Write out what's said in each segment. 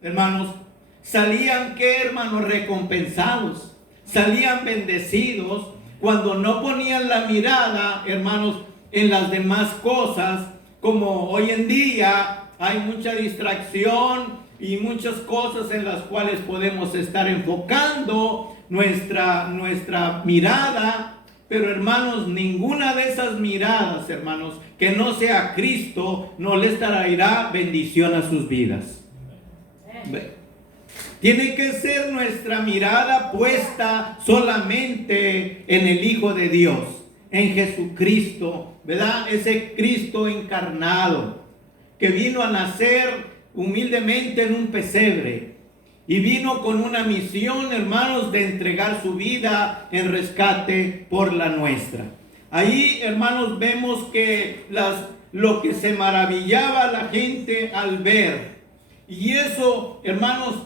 hermanos, salían, ¿qué, hermanos? Recompensados, salían bendecidos cuando no ponían la mirada, hermanos, en las demás cosas. Como hoy en día hay mucha distracción y muchas cosas en las cuales podemos estar enfocando nuestra mirada. Pero, hermanos, ninguna de esas miradas, hermanos, que no sea Cristo, no les traerá bendición a sus vidas. Tiene que ser nuestra mirada puesta solamente en el Hijo de Dios, en Jesucristo, ¿verdad? Ese Cristo encarnado, que vino a nacer humildemente en un pesebre. Y vino con una misión, hermanos, de entregar su vida en rescate por la nuestra. Ahí, hermanos, vemos que lo que se maravillaba la gente al ver. Y eso, hermanos,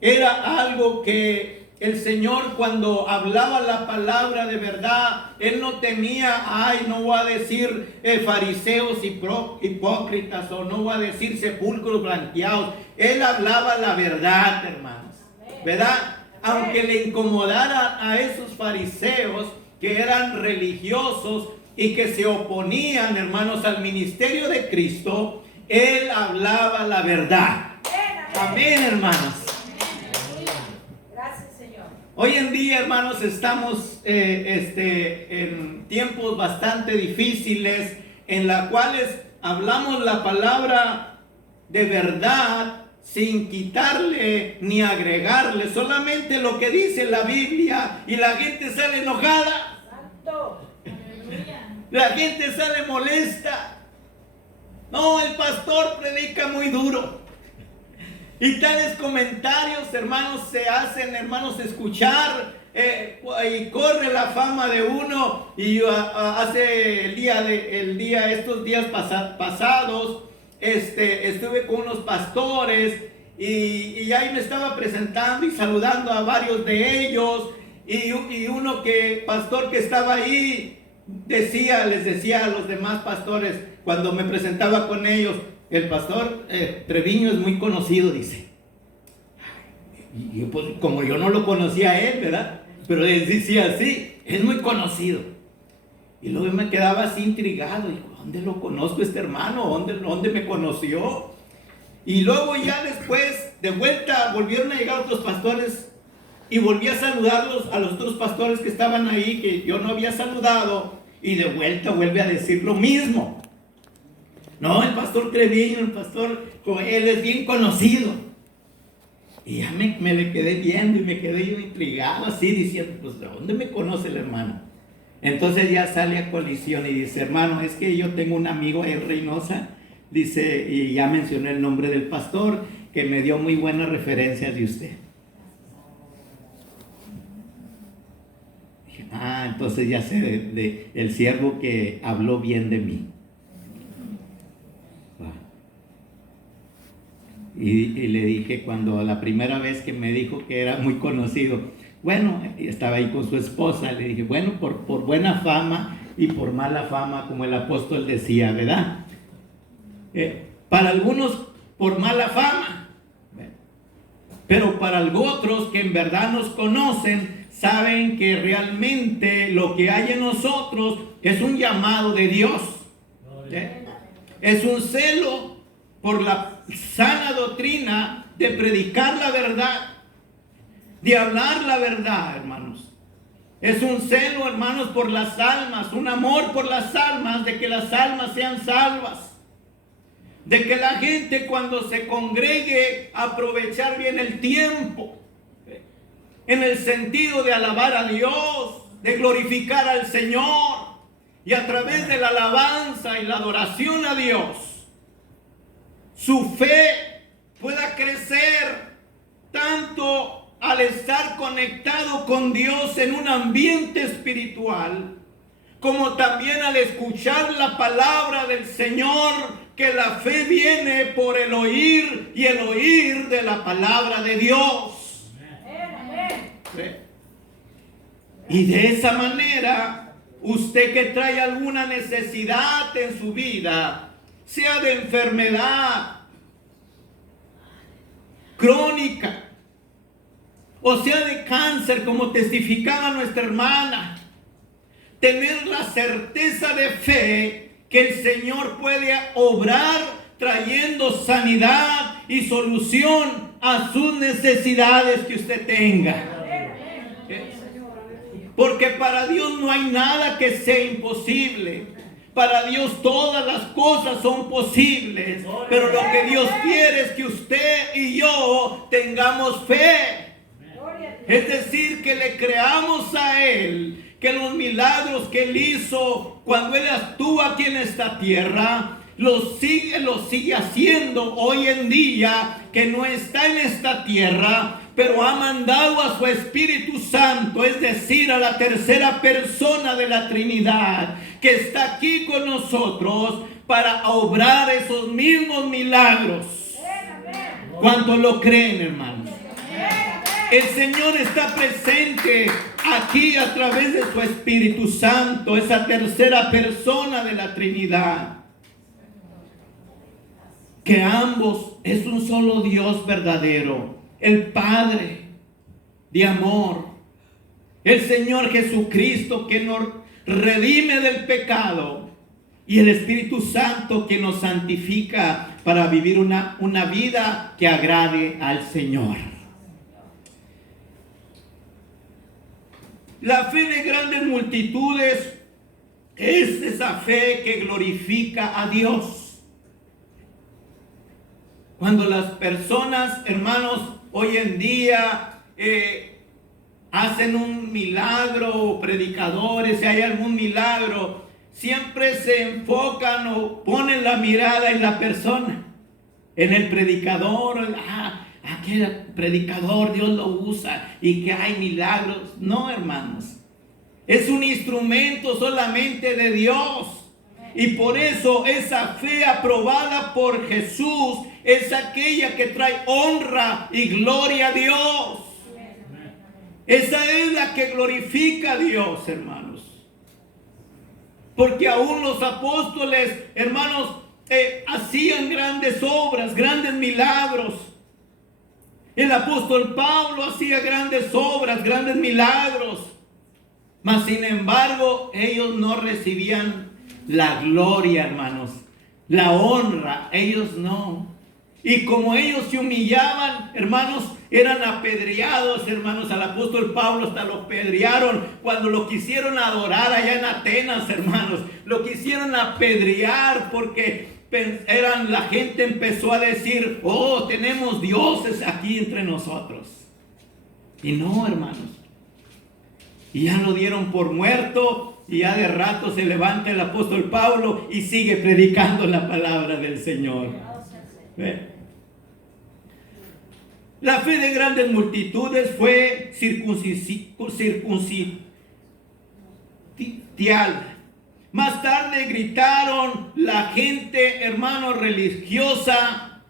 era algo que el Señor, cuando hablaba la palabra de verdad, Él no tenía, no voy a decir fariseos hipócritas, o no voy a decir sepulcros blanqueados. Él hablaba la verdad, hermanos, ¿verdad? Aunque le incomodara a esos fariseos que eran religiosos y que se oponían, hermanos, al ministerio de Cristo, Él hablaba la verdad. Amén, hermanos. Hoy en día, hermanos, estamos en tiempos bastante difíciles, en los cuales hablamos la palabra de verdad sin quitarle ni agregarle, solamente lo que dice la Biblia, y la gente sale enojada. La gente sale molesta. No, el pastor predica muy duro. Y tales comentarios, hermanos, se hacen, hermanos, escuchar, y corre la fama de uno. Y hace estos días pasados, estuve con unos pastores, y ahí me estaba presentando y saludando a varios de ellos. Y uno pastor que estaba ahí, les decía a los demás pastores, cuando me presentaba con ellos: el pastor Treviño es muy conocido, dice. Y yo, pues, como yo no lo conocía a él, ¿verdad? Pero él decía así: es muy conocido. Y luego me quedaba así intrigado. Digo, ¿dónde lo conozco este hermano? ¿Dónde me conoció? Y luego ya después, de vuelta, volvieron a llegar otros pastores. Y volví a saludarlos a los otros pastores que estaban ahí, que yo no había saludado. Y de vuelta vuelve a decir lo mismo. No, el pastor Treviño, él es bien conocido. Y ya me le quedé viendo y me quedé yo intrigado así, diciendo: pues, ¿de dónde me conoce el hermano? Entonces ya sale a colisión y dice: hermano, es que yo tengo un amigo en Reynosa, dice, y ya mencioné el nombre del pastor, que me dio muy buenas referencias de usted. Dije: entonces ya sé de el siervo que habló bien de mí. Y le dije, cuando la primera vez que me dijo que era muy conocido, bueno, estaba ahí con su esposa, le dije: bueno, por buena fama y por mala fama, como el apóstol decía, ¿verdad? Para algunos por mala fama, pero para otros que en verdad nos conocen, saben que realmente lo que hay en nosotros es un llamado de Dios. Es un celo por la sana doctrina, de predicar la verdad, de hablar la verdad, hermanos. Es un celo, hermanos, por las almas, un amor por las almas, de que las almas sean salvas, de que la gente, cuando se congregue, aprovechar bien el tiempo, en el sentido de alabar a Dios, de glorificar al Señor, y a través de la alabanza y la adoración a Dios, su fe pueda crecer, tanto al estar conectado con Dios en un ambiente espiritual, como también al escuchar la palabra del Señor, que la fe viene por el oír, y el oír de la palabra de Dios. ¿Sí? Y de esa manera, usted que trae alguna necesidad en su vida, sea de enfermedad crónica, o sea de cáncer, como testificaba nuestra hermana, tener la certeza de fe que el Señor puede obrar trayendo sanidad y solución a sus necesidades que usted tenga. Porque para Dios no hay nada que sea imposible. Para Dios todas las cosas son posibles. Pero lo que Dios quiere es que usted y yo tengamos fe. Es decir, que le creamos a Él, que los milagros que Él hizo cuando Él estuvo aquí en esta tierra, lo sigue haciendo hoy en día, que no está en esta tierra, pero ha mandado a su Espíritu Santo, es decir, a la tercera persona de la Trinidad, que está aquí con nosotros para obrar esos mismos milagros. ¿Cuántos lo creen, hermanos? El Señor está presente aquí a través de su Espíritu Santo, esa tercera persona de la Trinidad. Que ambos es un solo Dios verdadero, el Padre de amor, el Señor Jesucristo que nos redime del pecado y el Espíritu Santo que nos santifica para vivir una vida que agrade al Señor. La fe de grandes multitudes es esa fe que glorifica a Dios. Cuando las personas, hermanos, hoy en día hacen un milagro, predicadores, si hay algún milagro, siempre se enfocan o ponen la mirada en la persona, en el predicador. Aquel predicador Dios lo usa y que hay milagros. No, hermanos, es un instrumento solamente de Dios. Y por eso esa fe aprobada por Jesús es aquella que trae honra y gloria a Dios. Esa es la que glorifica a Dios, hermanos. Porque aún los apóstoles, hermanos, hacían grandes obras, grandes milagros. El apóstol Pablo hacía grandes obras, grandes milagros. Mas sin embargo, ellos no recibían la gloria, hermanos, la honra, ellos no. Y como ellos se humillaban, hermanos, eran apedreados, hermanos. Al apóstol Pablo hasta lo apedrearon cuando lo quisieron adorar allá en Atenas, hermanos. Lo quisieron apedrear porque la gente empezó a decir: oh, tenemos dioses aquí entre nosotros. Y no, hermanos. Y ya lo dieron por muerto. Y ya de rato se levanta el apóstol Pablo y sigue predicando la palabra del Señor. ¿Ve? La fe de grandes multitudes fue circuncidial. Más tarde gritaron la gente, hermanos, religiosa: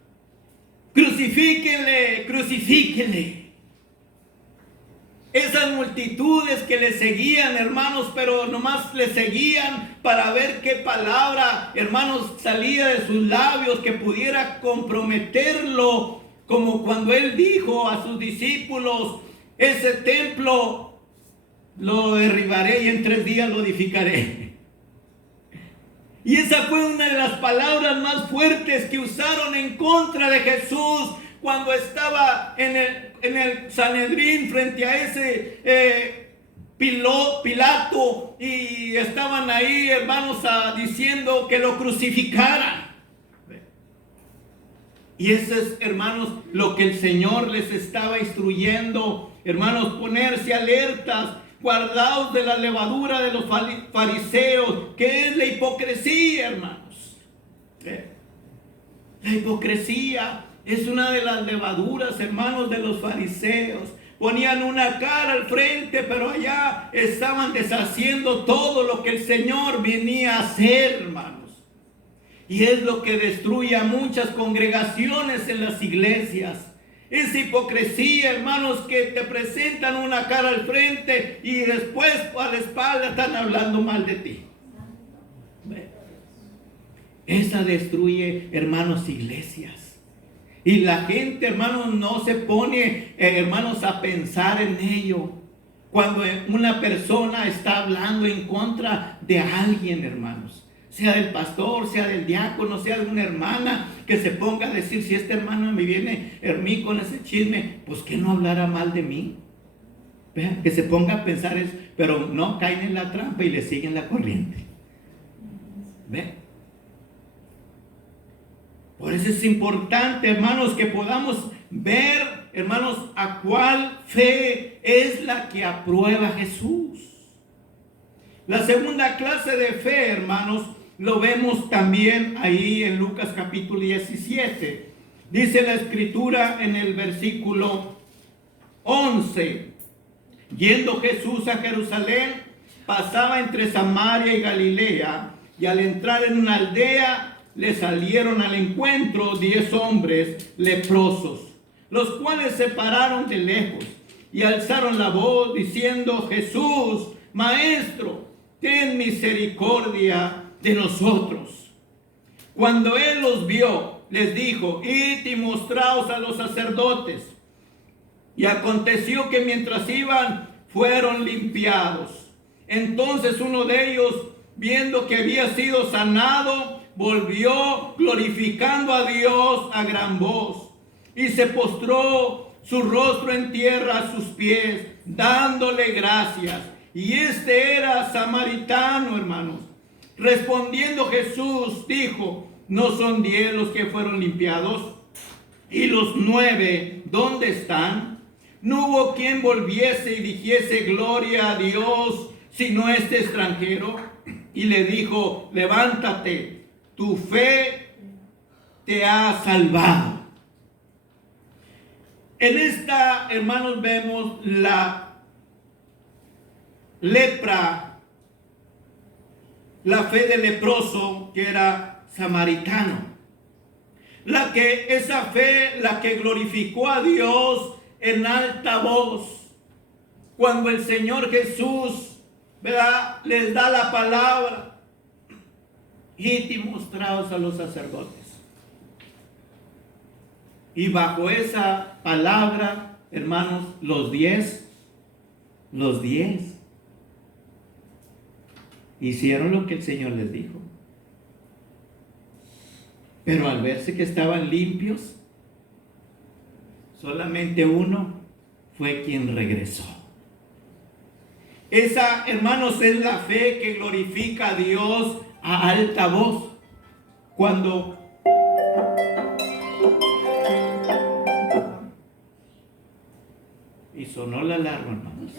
crucifíquenle, crucifíquenle. Esas multitudes que le seguían, hermanos, pero nomás le seguían para ver qué palabra, hermanos, salía de sus labios que pudiera comprometerlo, como cuando él dijo a sus discípulos: ese templo lo derribaré y en 3 días lo edificaré. Y esa fue una de las palabras más fuertes que usaron en contra de Jesús cuando estaba en el Sanedrín frente a ese Pilato, y estaban ahí, hermanos, diciendo que lo crucificaran. Y eso es, hermanos, lo que el Señor les estaba instruyendo, hermanos: ponerse alertas, guardaos de la levadura de los fariseos, que es la hipocresía, hermanos. La hipocresía es una de las levaduras, hermanos, de los fariseos. Ponían una cara al frente, pero allá estaban deshaciendo todo lo que el Señor venía a hacer, hermanos. Y es lo que destruye a muchas congregaciones en las iglesias. Esa hipocresía, hermanos, que te presentan una cara al frente y después a la espalda están hablando mal de ti. Esa destruye, hermanos, iglesias. Y la gente, hermanos, no se pone, hermanos, a pensar en ello. Cuando una persona está hablando en contra de alguien, hermanos, sea del pastor, sea del diácono, sea de una hermana, que se ponga a decir, si este hermano me viene a mí con ese chisme, pues que no hablara mal de mí. Vean, que se ponga a pensar eso, pero no caen en la trampa y le siguen la corriente. ¿Ve? Por eso es importante, hermanos, que podamos ver, hermanos, a cuál fe es la que aprueba Jesús. La segunda clase de fe, hermanos, lo vemos también ahí en Lucas capítulo 17. Dice la escritura en el versículo 11: yendo Jesús a Jerusalén, pasaba entre Samaria y Galilea, y al entrar en una aldea, le salieron al encuentro 10 hombres leprosos, los cuales se pararon de lejos y alzaron la voz diciendo: Jesús, Maestro, ten misericordia de nosotros. Cuando él los vio, les dijo: id y mostraos a los sacerdotes. Y aconteció que mientras iban, fueron limpiados. Entonces uno de ellos, viendo que había sido sanado, volvió glorificando a Dios a gran voz, y se postró su rostro en tierra a sus pies, dándole gracias. Y este era samaritano, hermanos. Respondiendo Jesús dijo: ¿no son 10 los que fueron limpiados? ¿Y los 9 dónde están? No hubo quien volviese y dijese: gloria a Dios, sino este extranjero. Y le dijo: levántate, tu fe te ha salvado. En esta, hermanos, vemos la lepra, la fe del leproso, que era samaritano. Esa fe, la que glorificó a Dios en alta voz, cuando el Señor Jesús, ¿verdad?, les da la palabra: id y mostraos a los sacerdotes. Y bajo esa palabra, hermanos, los 10 hicieron lo que el Señor les dijo. Pero al verse que estaban limpios, solamente uno fue quien regresó. Esa, hermanos, es la fe que glorifica a Dios a alta voz. Cuando y sonó la alarma, hermanos.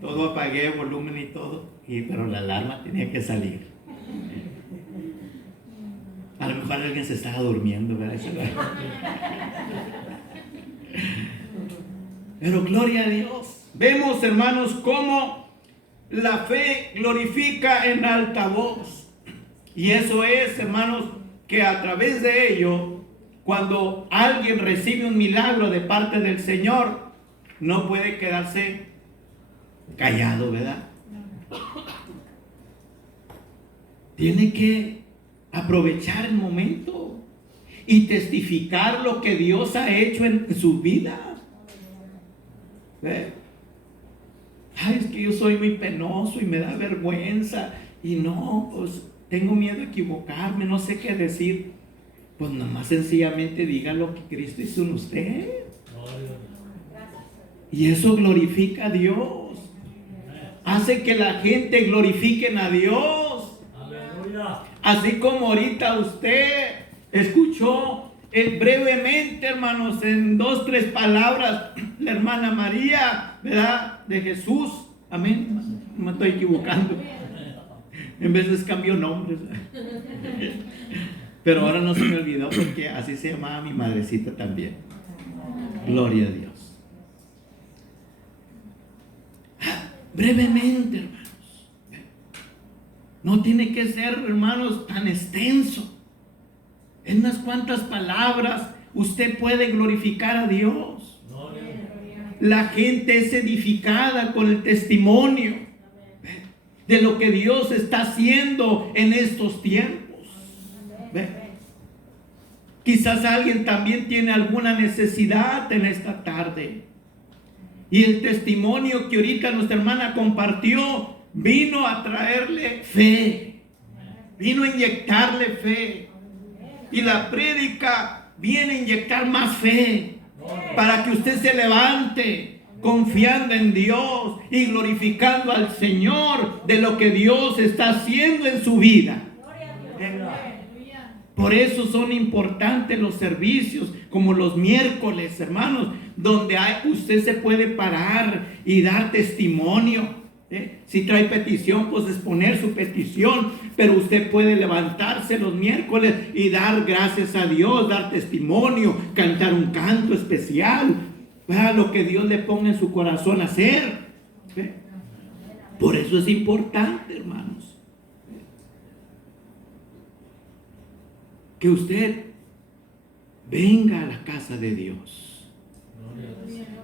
Todo apagué, volumen y todo, pero la alarma tenía que salir. A lo mejor alguien se estaba durmiendo, ¿verdad? Pero gloria a Dios. Vemos, hermanos, cómo la fe glorifica en alta voz. Y eso es, hermanos, que a través de ello, cuando alguien recibe un milagro de parte del Señor, no puede quedarse callado, ¿verdad? Tiene que aprovechar el momento y testificar lo que Dios ha hecho en su vida. ¿Ve? Ay, es que yo soy muy penoso y me da vergüenza y no, pues tengo miedo de equivocarme, no sé qué decir. Pues nomás sencillamente diga lo que Cristo hizo en usted. Y eso glorifica a Dios. Hace que la gente glorifiquen a Dios. Así como ahorita usted escuchó brevemente, hermanos, en 2, 3 palabras, la hermana María, ¿verdad?, de Jesús. Amén. No me estoy equivocando. En veces cambio nombres. Pero ahora no se me olvidó porque así se llamaba mi madrecita también. Gloria a Dios. Brevemente, hermanos. No tiene que ser, hermanos, tan extenso. En unas cuantas palabras usted puede glorificar a Dios. La gente es edificada con el testimonio de lo que Dios está haciendo en estos tiempos. Quizás alguien también tiene alguna necesidad en esta tarde. Y el testimonio que ahorita nuestra hermana compartió vino a traerle fe. Vino a inyectarle fe. Y la prédica viene a inyectar más fe. Para que usted se levante confiando en Dios y glorificando al Señor de lo que Dios está haciendo en su vida. Por eso son importantes los servicios como los miércoles, hermanos, donde usted se puede parar y dar testimonio. Si trae petición, pues exponer su petición, pero usted puede levantarse los miércoles y dar gracias a Dios, dar testimonio, cantar un canto especial, lo que Dios le ponga en su corazón a hacer. Por eso es importante, hermanos, que usted venga a la casa de Dios.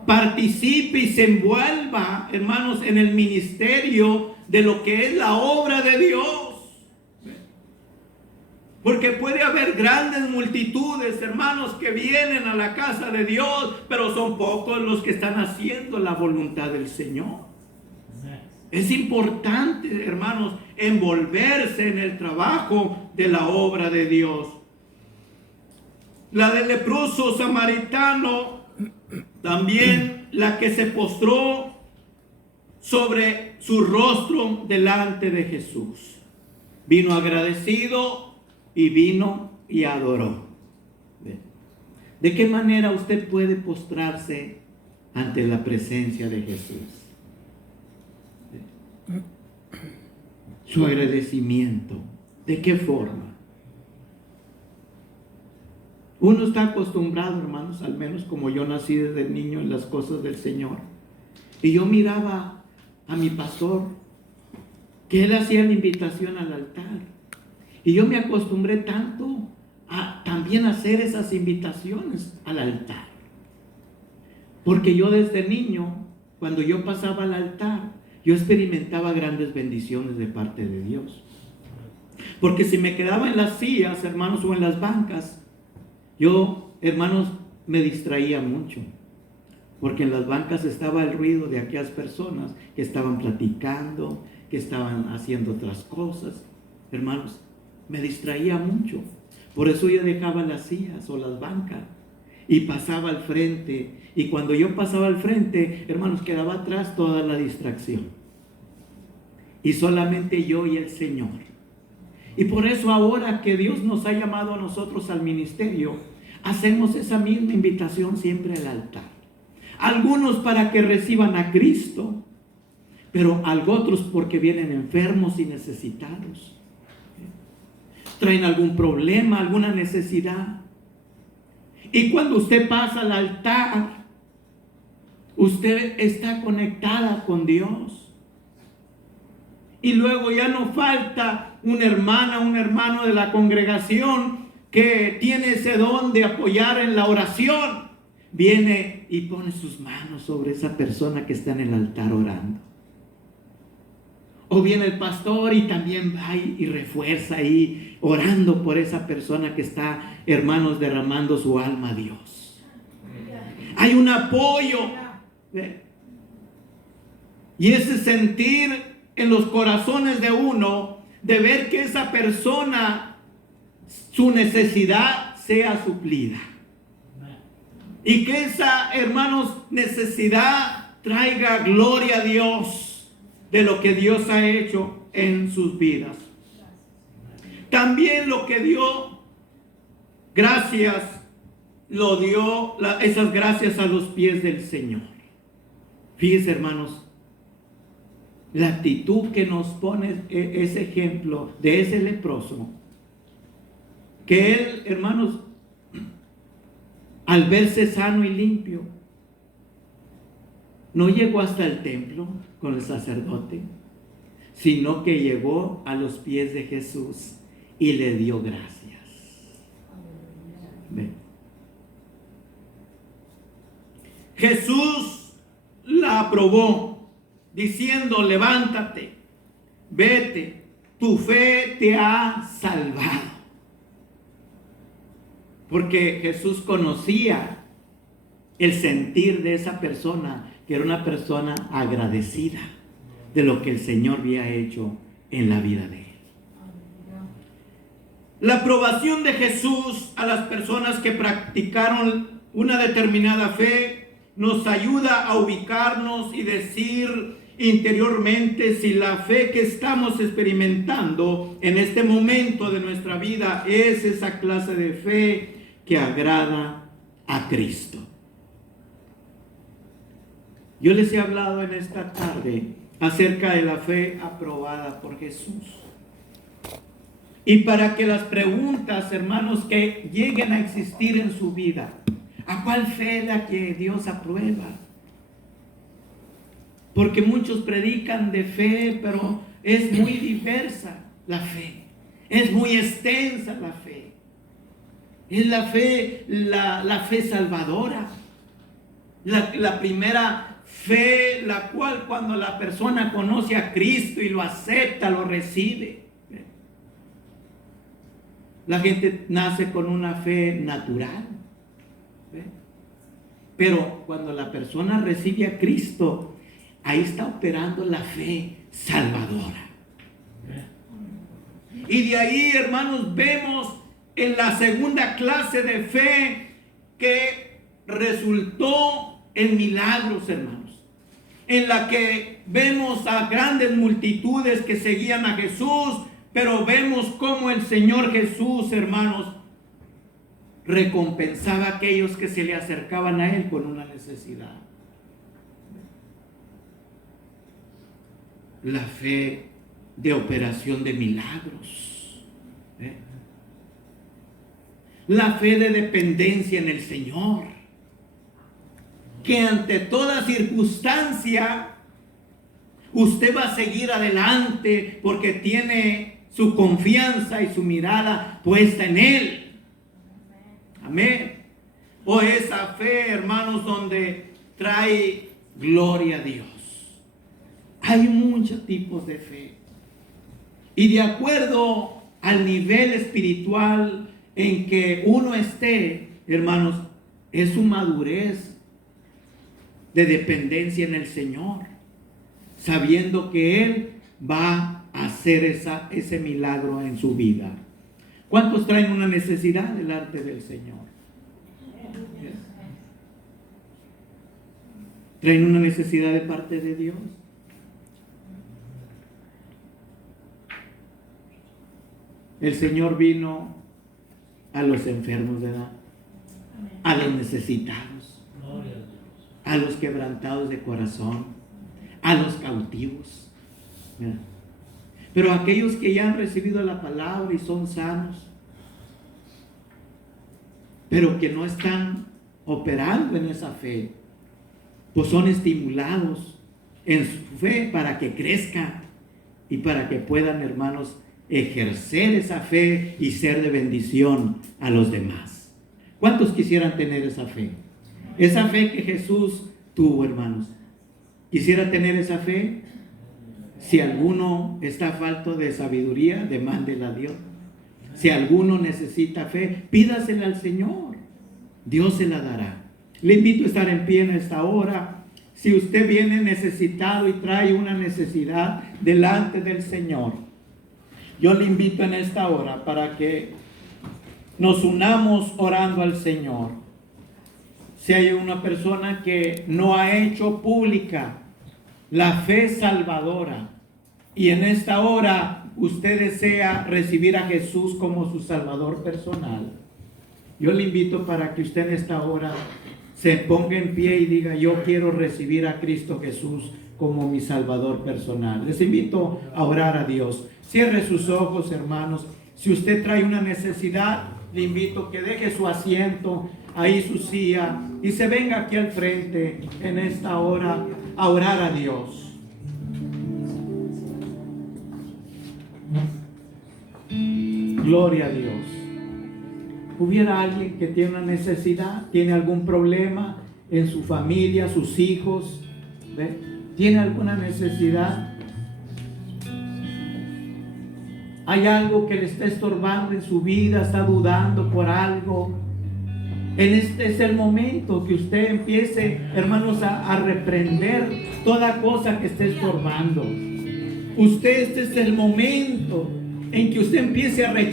Participe y se envuelva, hermanos, en el ministerio de lo que es la obra de Dios. Porque puede haber grandes multitudes, hermanos, que vienen a la casa de Dios, pero son pocos los que están haciendo la voluntad del Señor. Es importante, hermanos, envolverse en el trabajo de la obra de Dios. La del leproso samaritano, también la que se postró sobre su rostro delante de Jesús. Vino agradecido y vino y adoró. ¿De qué manera usted puede postrarse ante la presencia de Jesús? Su agradecimiento. ¿De qué forma? Uno está acostumbrado, hermanos, al menos como yo nací desde niño en las cosas del Señor. Y yo miraba a mi pastor, que él hacía la invitación al altar. Y yo me acostumbré tanto a también hacer esas invitaciones al altar. Porque yo desde niño, cuando yo pasaba al altar, yo experimentaba grandes bendiciones de parte de Dios. Porque si me quedaba en las sillas, hermanos, o en las bancas, yo, hermanos, me distraía mucho, porque en las bancas estaba el ruido de aquellas personas que estaban platicando, que estaban haciendo otras cosas. Hermanos, me distraía mucho. Por eso yo dejaba las sillas o las bancas y pasaba al frente. Y cuando yo pasaba al frente, hermanos, quedaba atrás toda la distracción. Y solamente yo y el Señor. Y por eso ahora que Dios nos ha llamado a nosotros al ministerio, hacemos esa misma invitación siempre al altar. Algunos para que reciban a Cristo, pero otros porque vienen enfermos y necesitados. Traen algún problema, alguna necesidad. Y cuando usted pasa al altar, usted está conectada con Dios. Y luego ya no falta una hermana, un hermano de la congregación que tiene ese don de apoyar en la oración. Viene y pone sus manos sobre esa persona que está en el altar orando. O viene el pastor y también va y refuerza ahí, orando por esa persona que está, hermanos, derramando su alma a Dios. Hay un apoyo. Y ese sentir en los corazones de uno, de ver que esa persona, su necesidad sea suplida. Y que esa, hermanos, necesidad traiga gloria a Dios de lo que Dios ha hecho en sus vidas. También lo que dio gracias, lo dio esas gracias a los pies del Señor. Fíjense, hermanos, la actitud que nos pone ese ejemplo de ese leproso, que él, hermanos, al verse sano y limpio, no llegó hasta el templo con el sacerdote, sino que llegó a los pies de Jesús y le dio gracias. ¿Ven? Jesús la aprobó, diciendo: levántate, vete, tu fe te ha salvado. Porque Jesús conocía el sentir de esa persona, que era una persona agradecida de lo que el Señor había hecho en la vida de él. La aprobación de Jesús a las personas que practicaron una determinada fe nos ayuda a ubicarnos y decir interiormente si la fe que estamos experimentando en este momento de nuestra vida es esa clase de fe que agrada a Cristo. Yo les he hablado en esta tarde acerca de la fe aprobada por Jesús. Y para que las preguntas, hermanos, que lleguen a existir en su vida, ¿a cuál fe es la que Dios aprueba? Porque muchos predican de fe, pero es muy diversa la fe. Es muy extensa la fe. Es la fe, la fe salvadora. La primera fe, la cual cuando la persona conoce a Cristo y lo acepta, lo recibe. La gente nace con una fe natural. Pero cuando la persona recibe a Cristo, ahí está operando la fe salvadora. Y de ahí, hermanos, vemos en la segunda clase de fe que resultó en milagros, hermanos. En la que vemos a grandes multitudes que seguían a Jesús, pero vemos cómo el Señor Jesús, hermanos, recompensaba a aquellos que se le acercaban a Él con una necesidad. La fe de operación de milagros. La fe de dependencia en el Señor. Que ante toda circunstancia usted va a seguir adelante porque tiene su confianza y su mirada puesta en Él. Amén. O esa fe, hermanos, donde trae gloria a Dios. Hay muchos tipos de fe. Y de acuerdo al nivel espiritual en que uno esté, hermanos, es su madurez de dependencia en el Señor, sabiendo que Él va a hacer ese milagro en su vida. ¿Cuántos traen una necesidad delante del Señor? ¿Traen una necesidad de parte de Dios? El Señor vino a los enfermos de edad, a los necesitados, a los quebrantados de corazón, a los cautivos. Mira. Pero aquellos que ya han recibido la palabra y son sanos, pero que no están operando en esa fe, pues son estimulados en su fe para que crezcan y para que puedan, hermanos, ejercer esa fe y ser de bendición a los demás. ¿Cuántos quisieran tener esa fe? Esa fe que Jesús tuvo, hermanos. ¿Quisiera tener esa fe? Si alguno está falto de sabiduría, demándela a Dios. Si alguno necesita fe, pídasela al Señor. Dios se la dará. Le invito a estar en pie en esta hora. Si usted viene necesitado y trae una necesidad delante del Señor, yo le invito en esta hora para que nos unamos orando al Señor. Si hay una persona que no ha hecho pública la fe salvadora y en esta hora usted desea recibir a Jesús como su Salvador personal, yo le invito para que usted en esta hora se ponga en pie y diga: yo quiero recibir a Cristo Jesús como mi Salvador personal. Les invito a orar a Dios. Cierre sus ojos, hermanos. Si usted trae una necesidad, le invito que deje su asiento, ahí su silla, y se venga aquí al frente en esta hora a orar a Dios. Gloria a Dios. ¿Hubiera alguien que tiene una necesidad? ¿Tiene algún problema en su familia, sus hijos? ¿Tiene alguna necesidad? ¿Hay algo que le está estorbando en su vida? ¿Está dudando por algo? Este es el momento que usted empiece, hermanos, a reprender toda cosa que esté estorbando. Este es el momento en que usted empiece a rechazar